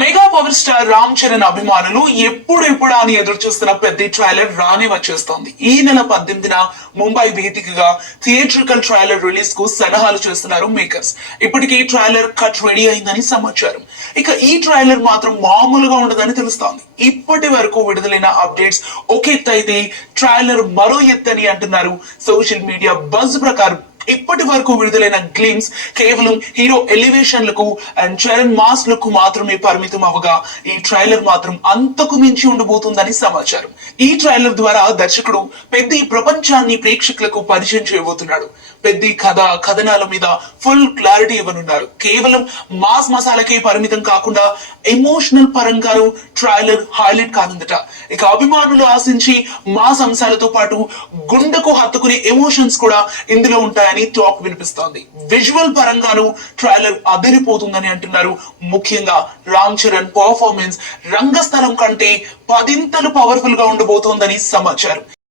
Mega power star Ram Charan అభిమానులు ఎప్పుడు అని ఎదురు చూస్తున్న పెద్ద ట్రైలర్ రానే వచ్చేస్తోంది. ఈ నెల 18న ముంబై వేదికగా థియేట్రికల్ ట్రైలర్ రిలీజ్ కు సలహాలు చేస్తున్నారు మేకర్స్. ఇప్పటికీ ట్రైలర్ కట్ రెడీ అయిందని సమాచారం. ఇక ఈ ట్రైలర్ మాత్రం మామూలుగా ఉండదని తెలుస్తోంది. ఇప్పటి వరకు విడుదలైన అప్డేట్స్ ఒక ఎత్తు అయితే ట్రైలర్ మరో ఎత్తని అంటున్నారు. సోషల్ మీడియా బజ్ ప్రకారం ఇప్పటి వరకు విడుదలైన గ్లిమ్స్ కేవలం హీరో ఎలివేషన్లకు అండ్ చరణ్ మాస్ లకు మాత్రమే పరిమితం అవగా ఈ ట్రైలర్ మాత్రం అంతకు మించి ఉండబోతుందని సమాచారం. ఈ ట్రైలర్ ద్వారా దర్శకుడు పెద్ద ప్రపంచాన్ని ప్రేక్షకులకు పరిచయం చేయబోతున్నాడు. పెద్ద కథనాల మీద ఫుల్ క్లారిటీ ఇవ్వనున్నారు. కేవలం మాస్ మసాలకే పరిమితం కాకుండా ఎమోషనల్ పరంగాను ట్రైలర్ హైలైట్ కానుందట. ఇక అభిమానులు ఆశించి మాస్ అంశాలతో పాటు గుండెకు హత్తుకునే ఎమోషన్స్ కూడా ఇందులో ఉంటాయని టాక్ వినిపిస్తోంది. విజువల్ పరంగాను ట్రైలర్ అదిరిపోతుందని అంటున్నారు. ముఖ్యంగా రామ్ చరణ్ పర్ఫార్మెన్స్ రంగస్థలం కంటే 10 పవర్ఫుల్ గా ఉండబోతోందని సమాచారం.